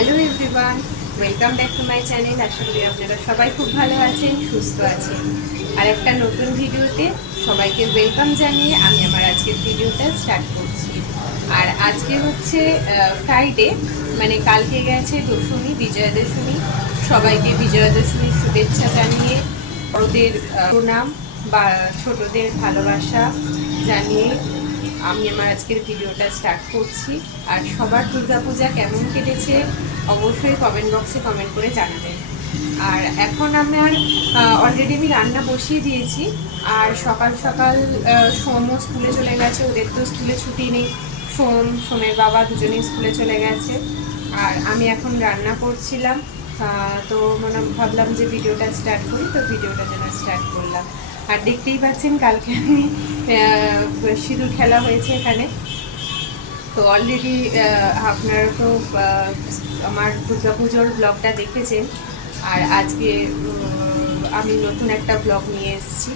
Hello everyone, welcome back to my channel. আশা করি আপনারা সবাই খুব ভালো আছেন, সুস্থ আছেন। আর একটা নতুন ভিডিওতে সবাইকে ওয়েলকাম জানিয়ে আমি আমার আজকের ভিডিওটা স্টার্ট করছি। আর আজকে হচ্ছে ফ্রাইডে, মানে কালকে গেছে দশমী, বিজয়া দশমী। সবাইকে বিজয়া দশমীর শুভেচ্ছা জানিয়ে, বড়দের প্রণাম বা ছোটদের ভালোবাসা জানিয়ে আমি আমার আজকের ভিডিওটা স্টার্ট করছি। আর সবার দুর্গাপূজা কেমন কেটেছে অবশ্যই কমেন্ট বক্সে কমেন্ট করে জানাবেন। আর এখন আমার অলরেডি আমি রান্না বসিয়ে দিয়েছি। আর সকাল সকাল সোমও স্কুলে চলে গেছে, ওদের তো স্কুলে ছুটি নেই। সোমের বাবা দুজনেই স্কুলে চলে গেছে। আর আমি এখন রান্না করছিলাম, তো ভাবলাম যে ভিডিওটা স্টার্ট করি, তো ভিডিওটা যেন স্টার্ট করলাম। আর দেখতেই পাচ্ছেন কালকে আমি সিঁদুর খেলা হয়েছে এখানে। তো অলরেডি আপনারা তো আমার দুর্গাপুজোর ব্লগটা দেখেছেন। আর আজকে আমি নতুন একটা ব্লগ নিয়ে এসেছি।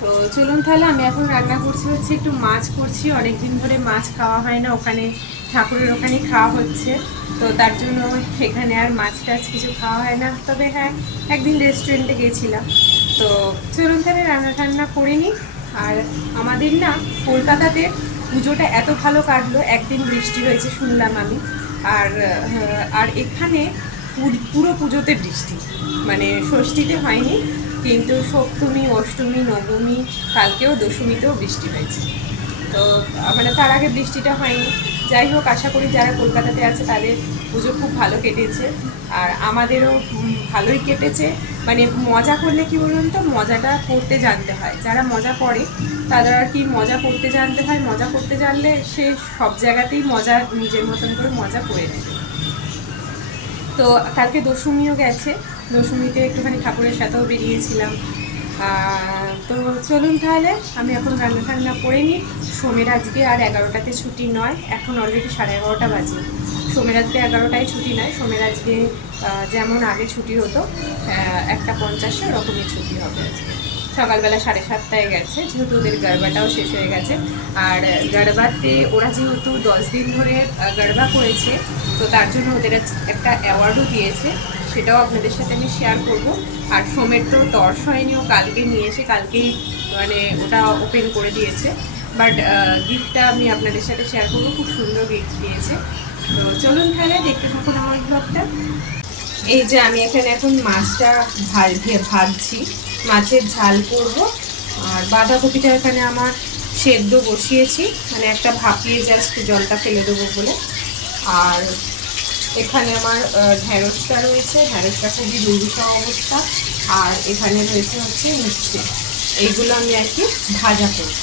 তো চলুন তাহলে, আমি এখন রান্না করছি হচ্ছে একটু মাছ করছি। অনেক দিন ধরে মাছ খাওয়া হয় না, ওখানে ঠাকুরের ওখানে খাওয়া হচ্ছে, তো তার জন্য এখানে আর মাছ টাছ কিছু খাওয়া হয় না। তবে হ্যাঁ, একদিন রেস্টুরেন্টে গেছিলাম। তো চলুন তাহলে রান্না টান্না করে নিই। আর আমাদের না কলকাতাতে পুজোটা এত ভালো কাটলো, একদিন বৃষ্টি হয়েছে শুনলাম আমি। আর আর এখানে পুরো পুজোতে বৃষ্টি, মানে ষষ্ঠীতে হয়নি, কিন্তু সপ্তমী, অষ্টমী, নবমী, কালকেও দশমীতেও বৃষ্টি হয়েছে। তো মানে তার আগে বৃষ্টিটা হয়নি। যাই হোক, আশা করি যারা কলকাতাতে আছে তাদের পুজো খুব ভালো কেটেছে। আর আমাদেরও ভালোই কেটেছে। মানে মজা করলে কি বলুন তো, মজাটা করতে জানতে হয়। যারা মজা করে তারা আর কি মজা করতে জানতে হয়। মজা করতে জানলে সে সব জায়গাতেই মজা নিজের মতন করে মজা করে নেবে। তো কালকে দশমীও গেছে, দশমীতে একটুখানি ঠাকুরের সাথেও বেরিয়েছিলাম। তো চলুন তাহলে আমি এখন রান্না টান্না করে নিই। সোমের আজকে আর 11টাতে ছুটি নয়, এখন অলরেডি 11:30 বাজে। সোমের আজকে 11টায় ছুটি নয়, সোমের আজকে যেমন আগে ছুটি হতো 1:50 ওরকমই ছুটি হবে আজকে। সকালবেলা 7:30টায় গেছে, যেহেতু ওদের গরবাটাও শেষ হয়ে গেছে। আর গরবাতে ওরা যেহেতু 10 দিন ধরে গরবা করেছে, তো তার জন্য ওদের একটা অ্যাওয়ার্ডও দিয়েছে, সেটাও আপনাদের সাথে আমি শেয়ার করব। আর সোমের তো তর্স হয়নি, ও কালকে নিয়ে এসে কালকেই মানে ওটা ওপেন করে দিয়েছে। বাট গিফটটা আমি আপনাদের সাথে শেয়ার করবো, খুব সুন্দর গিফট দিয়েছে। তো চলুন তাহলে দেখতে থাকুন আমার ব্লগটা। এই যে আমি এখানে এখন মাছটা ভাজছি, মাছের ঝাল করব। আর বাঁধাকপিটা এখানে আমার সেদ্ধ বসিয়েছি, মানে একটা ভাপিয়ে জাস্ট জলটা ফেলে দেবো বলে। আর এখানে আমার ঢ্যাঁড়সটা রয়েছে, ঢ্যাঁড়সটা খুবই দুর্বিষহ অবস্থা। আর এখানে রয়েছে হচ্ছে উচ্ছে, এইগুলো আমি আর কি ভাজা করব।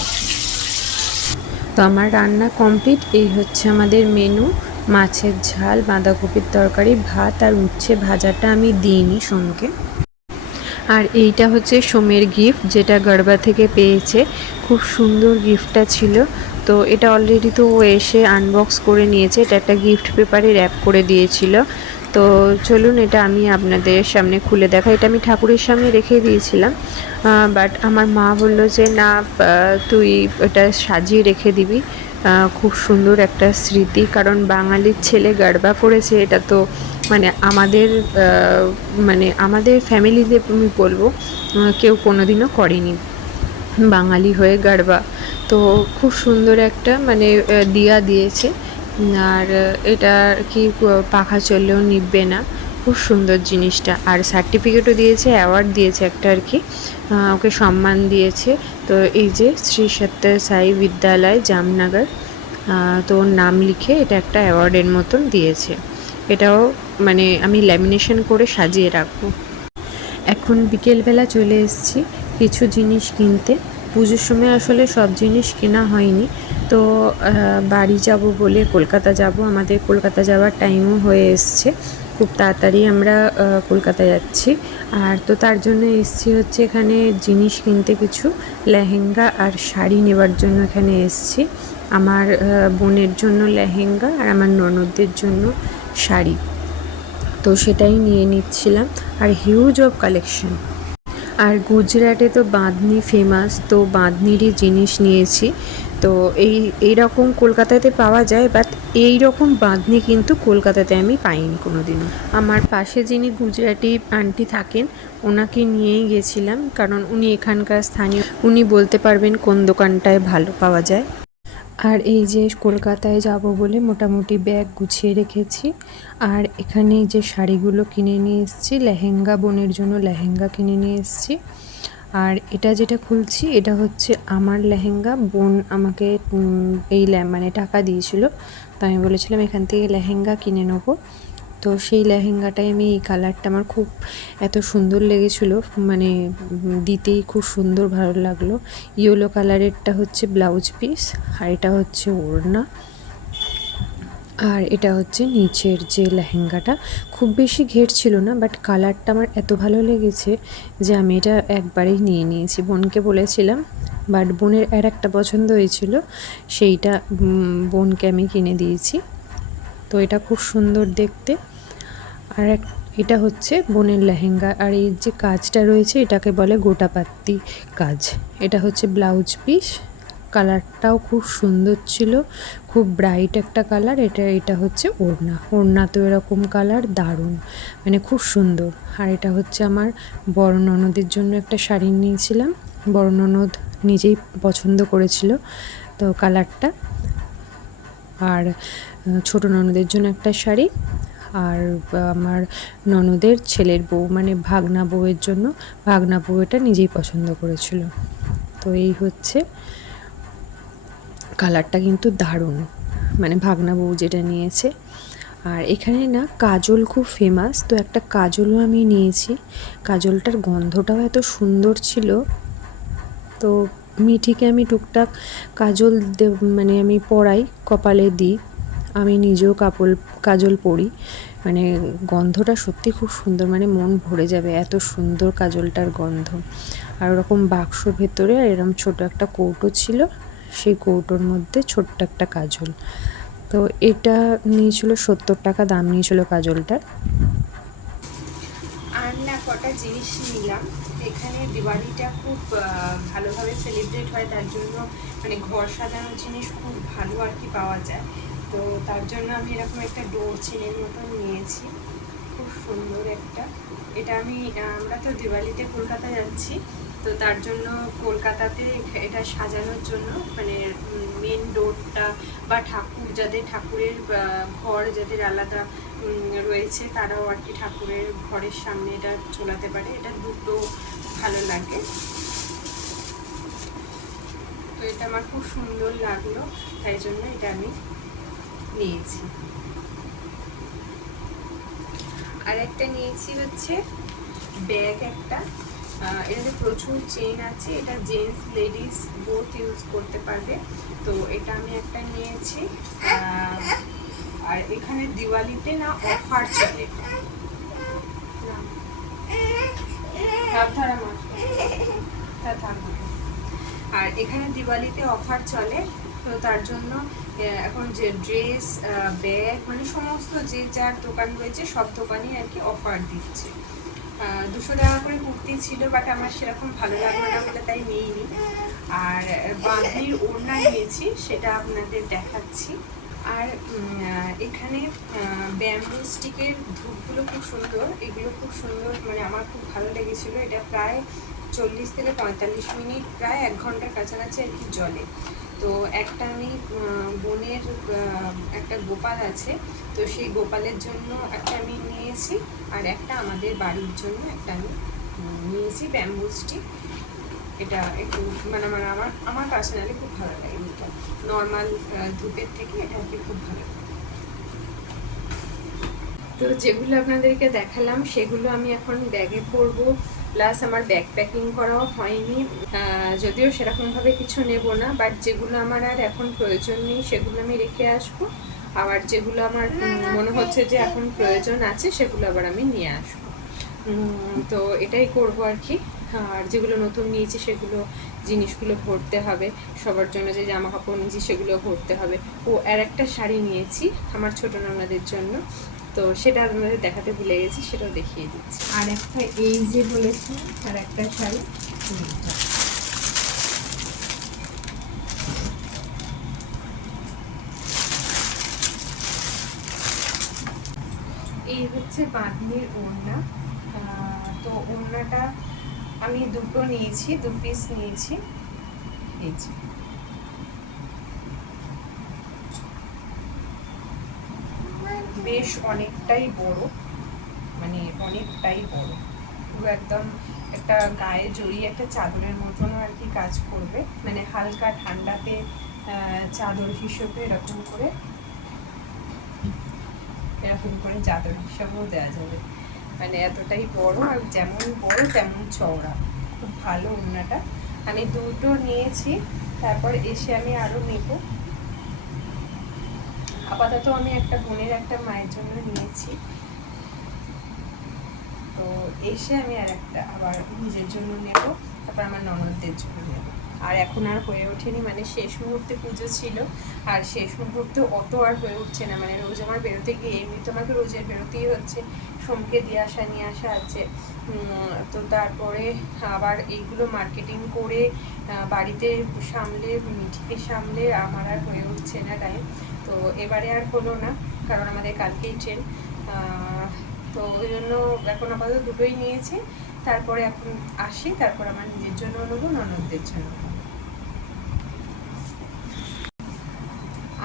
তো আমার রান্না কমপ্লিট। এই হচ্ছে আমাদের মেনু: মাছের ঝাল, বাঁধাকপির তরকারি, ভাত আর উচ্ছে ভাজাটা আমি দিইনি সোমকে। আর এইটা হচ্ছে সোমের গিফট, যেটা গড়বা থেকে পেয়েছে। খুব সুন্দর গিফটটা ছিল। তো এটা অলরেডি তো ও এসে আনবক্স করে নিয়েছে, এটা একটা গিফট পেপারে র্যাপ করে দিয়েছিল। তো চলুন এটা আমি আপনাদের সামনে খুলে দেখা। এটা আমি ঠাকুরের সামনে রেখে দিয়েছিলাম, বাট আমার মা বললো যে না, তুই এটা সাজিয়ে রেখে দিবি। খুব সুন্দর একটা স্মৃতি, কারণ বাঙালির ছেলে গড়বা করেছে, এটা তো মানে আমাদের ফ্যামিলিতে আমি বলবো কেউ কোনোদিনও করেনি বাঙালি হয়ে গড়বা। তো খুব সুন্দর একটা মানে দিয়া দিয়েছে। আর এটা কি পাখা চললেও নিববে না, খুব সুন্দর জিনিসটা। আর সার্টিফিকেটও দিয়েছে, অ্যাওয়ার্ড দিয়েছে একটা আর কি, ওকে সম্মান দিয়েছে। তো এই যে শ্রী সত্য সাই বিদ্যালয় জামনগর, তো ওর নাম লিখে এটা একটা অ্যাওয়ার্ডের মতন দিয়েছে। এটাও মানে আমি ল্যামিনেশন করে সাজিয়ে রাখবো। এখন বিকেলবেলা চলে এসেছি কিছু জিনিস কিনতে। পুজোর সময় আসলে সব জিনিস কেনা হয়নি, তো বাড়ি যাব বলে কলকাতা যাব, আমাদের কলকাতা যাওয়ার টাইমও হয়ে এসছে। খুব তাড়াতাড়ি আমরা কলকাতা যাচ্ছি। আর তো তার জন্য এসছি হচ্ছে এখানে জিনিস কিনতে, কিছু লেহেঙ্গা আর শাড়ি নেবার জন্য এখানে এসছি। আমার বোনের জন্য লেহেঙ্গা আর আমার ননদদের জন্য শাড়ি, তো সেটাই নিয়ে নিচ্ছিলাম। আর হিউজ অফ কালেকশন। আর গুজরাটে তো বাঁধনি ফেমাস, তো বাঁধনিরই জিনিস নিয়েছি। তো এই রকম কলকাতাতে পাওয়া যায়, বাট এই রকম বাঁধনি কিন্তু কলকাতাতে আমি পাইনি কোনো দিনও। আমার পাশে যিনি গুজরাটি আন্টি থাকেন ওনাকে নিয়েই গেছিলাম, কারণ উনি এখানকার স্থানীয়, উনি বলতে পারবেন কোন দোকানটায় ভালো পাওয়া যায়। আর এই যে কলকাতায় যাব বলে মোটামুটি ব্যাগ গুছিয়ে রেখেছি। আর এখানে যে শাড়িগুলো কিনে নিয়ে এসেছি, লেহেঙ্গা, বোনের জন্য লেহেঙ্গা কিনে নিয়ে এসেছি। আর এটা যেটা খুলছি এটা হচ্ছে আমার লেহেঙ্গা। বোন আমাকে এই মানে টাকা দিয়েছিল, তো আমি বলেছিলাম এখান থেকে লেহেঙ্গা কিনে নেবো। তো সেই লেহেঙ্গাটাই আমি, এই কালারটা আমার খুব এত সুন্দর লেগেছিলো, মানে দিতেই খুব সুন্দর ভালো লাগলো। ইয়েলো কালারেরটা হচ্ছে ব্লাউজ পিস, আর এটা হচ্ছে ওড়না, আর এটা হচ্ছে নিচের যে লেহেঙ্গাটা। খুব বেশি ঘের ছিল না, বাট কালারটা আমার এত ভালো লেগেছে যে আমি এটা একবারেই নিয়ে নিয়েছি। বোনকে বলেছিলাম, বাট বোনের আর একটা পছন্দ হয়েছিল, সেইটা বোনকে আমি কিনে দিয়েছি। তো এটা খুব সুন্দর দেখতে। আর এটা হচ্ছে বোনের লেহেঙ্গা। আর এই যে কাজটা রয়েছে এটাকে বলে গোটাপাত্তি কাজ। এটা হচ্ছে ব্লাউজ পিস, কালারটাও খুব সুন্দর ছিল, খুব ব্রাইট একটা কালার। এটা হচ্ছে ওড়না, ওড়না তো এরকম কালার দারুণ, মানে খুব সুন্দর। আর এটা হচ্ছে আমার বড় ননদের জন্য একটা শাড়ি নিয়েছিলাম, বড় ননদ নিজেই পছন্দ করেছিল তো কালারটা। আর ছোট ননদের জন্য একটা শাড়ি, আর আমার ননদের ছেলের বউ, মানে ভাগনা বউয়ের জন্য, ভাগনা বউ এটা নিজেই পছন্দ করেছিল। তো এই হচ্ছে কালারটা কিন্তু দারুণ, মানে ভাগনা বউ যেটা নিয়েছে। আর এখানে না কাজল খুব ফেমাস, তো একটা কাজলও আমি নিয়েছি। কাজলটার গন্ধটাও এত সুন্দর ছিল। তো মিঠিকে আমি টুকটাক কাজল মানে আমি পরাই, কপালে দিই, আমি নিজেও কাজল পরি। মানে গন্ধটা সত্যি খুব সুন্দর, মানে মন ভরে যাবে এত সুন্দর কাজলটার গন্ধ। আর ওরকম বাক্স ভেতরে আর এরকম ছোটো একটা কৌটো ছিল, সেই কৌটোর মধ্যে ছোট্ট একটা কাজল। তো এটা নিয়েছিল 70 টাকা দাম নিয়েছিল কাজলটার। আর না কটা জিনিস নিলাম। এখানে দিওয়ালিটা খুব ভালোভাবে সেলিব্রেট হয়, তার জন্য মানে ঘর সাজানোর জিনিস খুব ভালো আর কি পাওয়া যায়। তো তার জন্য আমি এরকম একটা ডোর চেনের মতন নিয়েছি, খুব সুন্দর একটা। এটা আমরা তো দিওয়ালিতে কলকাতা যাচ্ছি, তো তার জন্য কলকাতাতে এটা সাজানোর জন্য, মানে মেন ডোরটা বা ঠাকুরের ঘর যাদের আলাদা রয়েছে তারাও আর কি ঠাকুরের ঘরের সামনে এটা ঝোলাতে পারে। এটা দুটো ভালো লাগে, তো এটা আমার খুব সুন্দর লাগলো, তাই জন্য এটা আমি নিয়েছি। আর একটা নিয়েছি হচ্ছে ব্যাগ একটা, এটাতে প্রচুর চেন আছে, এটা জেন্টস লেডিস বোথ ইউজ করতে পারবে। তো এটা আমি একটা নিয়েছি। আর এখানে দিওয়ালিতে না অফার চলে, আর এখানে দিওয়ালিতে অফার চলে। তো তার জন্য এখন যে ড্রেস, ব্যাগ, মানে সমস্ত যে যার দোকান রয়েছে সব দোকানই আর কি অফার দিচ্ছে। 200 টাকা করে কুর্তি ছিল, বাট আমার সেরকম ভালো লাগলো না বলে তাই নিইনি। আর বাঁধনির ওড়না নিয়েছি, সেটা আপনাদের দেখাচ্ছি। আর এখানে ব্যাম্বু স্টিকের ধূপগুলো খুব সুন্দর, এগুলো খুব সুন্দর, মানে আমার খুব ভালো লেগেছিলো। এটা প্রায় 40 থেকে 45 মিনিট, প্রায় 1 ঘন্টার কাছাকাছি আর কি জলে। তো একটা আমি বোনের একটা গোপাল আছে, তো সেই গোপালের জন্য একটা আমি নিয়েছি, আর একটা আমাদের বাড়ির জন্য একটা আমি নিয়েছি ব্যাম্বু স্টিক। এটা একটু মানে আমার পার্সোনালি খুব ভালো লাগে, এটা নর্মাল ধূপের থেকে এটা আর কি খুব ভালো লাগে। তো যেগুলো আপনাদেরকে দেখালাম সেগুলো আমি এখন ব্যাগে পরবো, প্লাস আমার ব্যাগ প্যাকিং করাও হয়নি। যদিও সেরকমভাবে কিছু নেব না, বাট যেগুলো আমার আর এখন প্রয়োজন নেই সেগুলো আমি রেখে আসবো, আবার যেগুলো আমার মনে হচ্ছে যে এখন প্রয়োজন আছে সেগুলো আবার আমি নিয়ে আসবো। তো এটাই করব আর কি। আর যেগুলো নতুন নিয়েছি সেগুলো জিনিসগুলো ভরতে হবে, সবার জন্য যে জামা কাপড় নিয়েছি সেগুলো ভরতে হবে। আর একটা শাড়ি নিয়েছি আমার ছোটো ননদের জন্য, তো সেটা আপনাদের দেখাতে ভুলে গেছি, সেটাও দেখিয়ে দিচ্ছি। আর একটা এই যে বলেছি, আর একটা শাড়ি, এই হচ্ছে বাঁধনির ওড়না। তো ওড়নাটা আমি দুটো নিয়েছি, 2 পিস নিয়েছি। এই যে বেশ অনেকটাই বড়, মানে অনেকটাই বড়, পুরো একদম একটা গায়ে জড়িয়ে একটা চাদরের মতনও আর কি কাজ করবে, মানে হালকা ঠান্ডাতে চাদর হিসেবে এরকম করে চাদর হিসাবেও দেওয়া যাবে, মানে এতটাই বড়, আর যেমন বড় তেমন চওড়া, খুব ভালো ওড়নাটা। আমি দুটো নিয়েছি, তারপর এসে আমি আরও নেব। আপাতত আমি একটা বোনের একটা মায়ের জন্য নিয়েছি, তো এসে আমি আর একটা আবার নিজের জন্য নেব, তারপর আমার ননদদের জন্য নেব। আর এখন আর হয়ে ওঠেনি, মানে শেষ মুহূর্তে পুজো ছিল, আর শেষ মুহূর্তে অত আর হয়ে উঠছে না, মানে রোজ আমার বেরোতে গিয়ে এমনি তো আমাকে রোজের বেরোতেই হচ্ছে, সোমকে দিয়ে আসা নিয়ে আসা আছে, তো তারপরে আবার এইগুলো মার্কেটিং করে বাড়িতে সামলে মিঠিকে সামলে আমার আর হয়ে উঠছে না টাইম। তো এবারে আর হলো না, কারণ আমাদের কালকেই ট্রেন, তো ওই জন্য এখন আপাতত দুটোই নিয়েছি। তারপরে এখন আসি, তারপর আমার নিজের জন্য নেবো, ননদদের জন্য নেবো।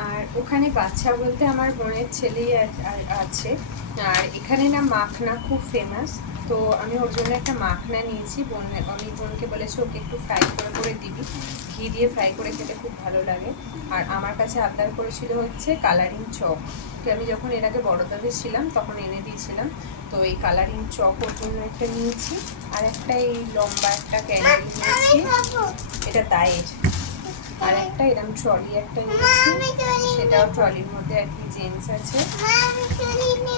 আর ওখানে বাচ্চা বলতে আমার বোনের ছেলেই আছে। আর এখানে না মাখনা খুব ফেমাস, তো আমি ওর জন্য একটা মাখনা নিয়েছি। আমি বোনকে বলেছি ওকে একটু ফ্রাই করে দিবি, ঘি দিয়ে ফ্রাই করে খেতে খুব ভালো লাগে। আর আমার কাছে আবদার করেছিল হচ্ছে কালারিং চক, তো আমি যখন এর আগে বড়দাতে ছিলাম তখন এনে দিয়েছিলাম, তো এই কালারিং চক ওর জন্য একটা নিয়েছি। আর একটা এই লম্বা একটা ক্যান্ডি নিয়েছি, এটা দায়ের। আর একটা এরকম ট্রলি একটা নিয়েছি, সেটাও ট্রলির মধ্যে আর কি জেন্টস আছে।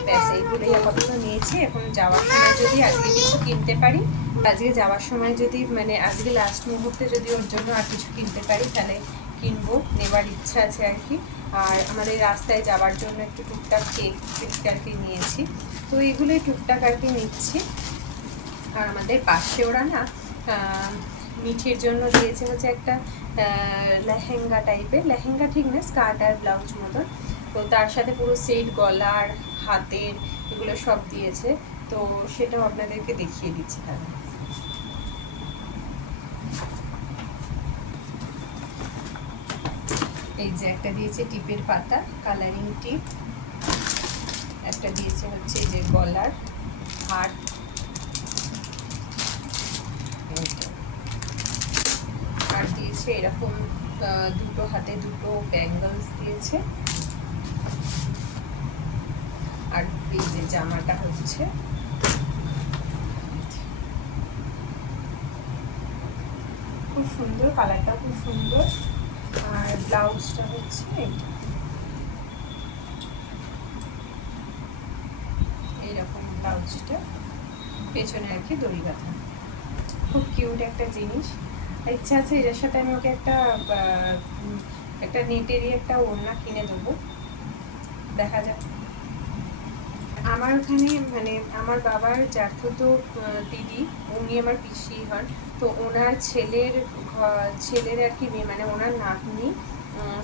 ব্যাস এইগুলোই আপাতত নিয়েছি। এখন যাওয়ার সময় যদি আজকে কিছু কিনতে পারি, আজকে যাওয়ার সময় যদি মানে আজকে লাস্ট মুহূর্তে যদি ওর জন্য আর কিছু কিনতে পারি তাহলে কিনবো, নেবার ইচ্ছা আছে আর কি। আর আমাদের রাস্তায় যাওয়ার জন্য একটু টুকটাক কেক আর কি নিয়েছি, তো এগুলোই টুকটাক আর কি নিচ্ছি। আর আমাদের পাশে ওরা না মিঠির জন্য দিয়েছে হচ্ছে একটা লেহেঙ্গা টাইপের, লেহেঙ্গা ঠিক না, স্কার্ট আর ব্লাউজ মতন, তো তার সাথে পুরো সেট গলার হাতের এগুলো সব দিয়েছে, তো সেটাও আপনাদেরকে দেখিয়ে দিচ্ছি। তাহলে এই যে একটা দিয়েছে টিপের পাতা, কালারিং টিপ, একটা দিয়েছে হচ্ছে এই যে গলার হার, আর দিয়েছে এরকম দুটো হাতে দুটো ব্যাঙ্গলস দিয়েছে। আর এই যে জামাটা হচ্ছে খুব সুন্দর, কালারটা খুব সুন্দর। আর ব্লাউজটা হচ্ছে এইরকম, ব্লাউজটা পেছনে আর কি দড়ি বাঁধা, খুব কিউট একটা জিনিস। ইচ্ছা আছে এটার সাথে আমি ওকে একটা নেটেরই একটা ওড়না কিনে দেবো, দেখা যাক। আমার ওখানে মানে আমার বাবার জ্যাঠতো দিদি, উনি আমার পিসি হন, তো ওনার ছেলের আর কি মানে ওনার নাতনি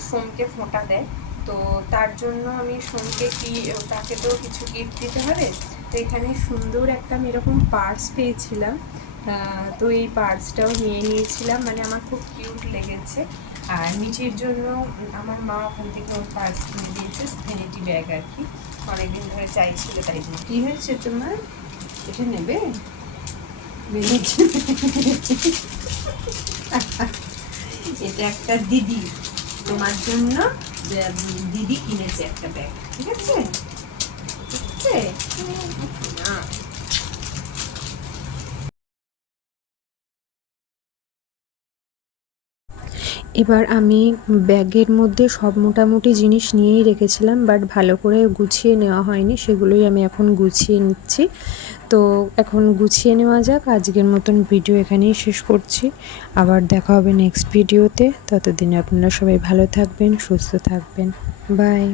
সোমকে ফোঁটা দেয়, তো তার জন্য আমি সোমকে তাকে তো কিছু গিফট দিতে হবে, তো এখানে সুন্দর একটা আমি এরকম পার্স পেয়েছিলাম, তো এই পার্সটাও নিয়ে নিয়েছিলাম, মানে আমার খুব কিউট লেগেছে। আর মিঠির জন্য আমার মা ওখান থেকে ওর পার্স কিনে দিয়েছে, ভ্যানিটি ব্যাগ আর কি, অনেকদিন ধরে চাইছিল, তাই জন্য। কি হয়েছে তোমার, এটা নেবে? এটা একটা দিদি তোমার জন্য, দিদি কিনেছে একটা ব্যাগ, ঠিক আছে? ঠিক আছে না, এবার আমি ব্যাগের মধ্যে সব মোটামুটি জিনিস নিয়েই রেখেছিলাম, বাট ভালো করে গুছিয়ে নেওয়া হয়নি, সেগুলোই আমি এখন গুছিয়ে নিচ্ছি। তো এখন গুছিয়ে নেওয়া যাক। আজকের মতন ভিডিও এখানেই শেষ করছি, আবার দেখা হবে নেক্সট ভিডিওতে। ততদিনে আপনারা সবাই ভালো থাকবেন, সুস্থ থাকবেন, বাই।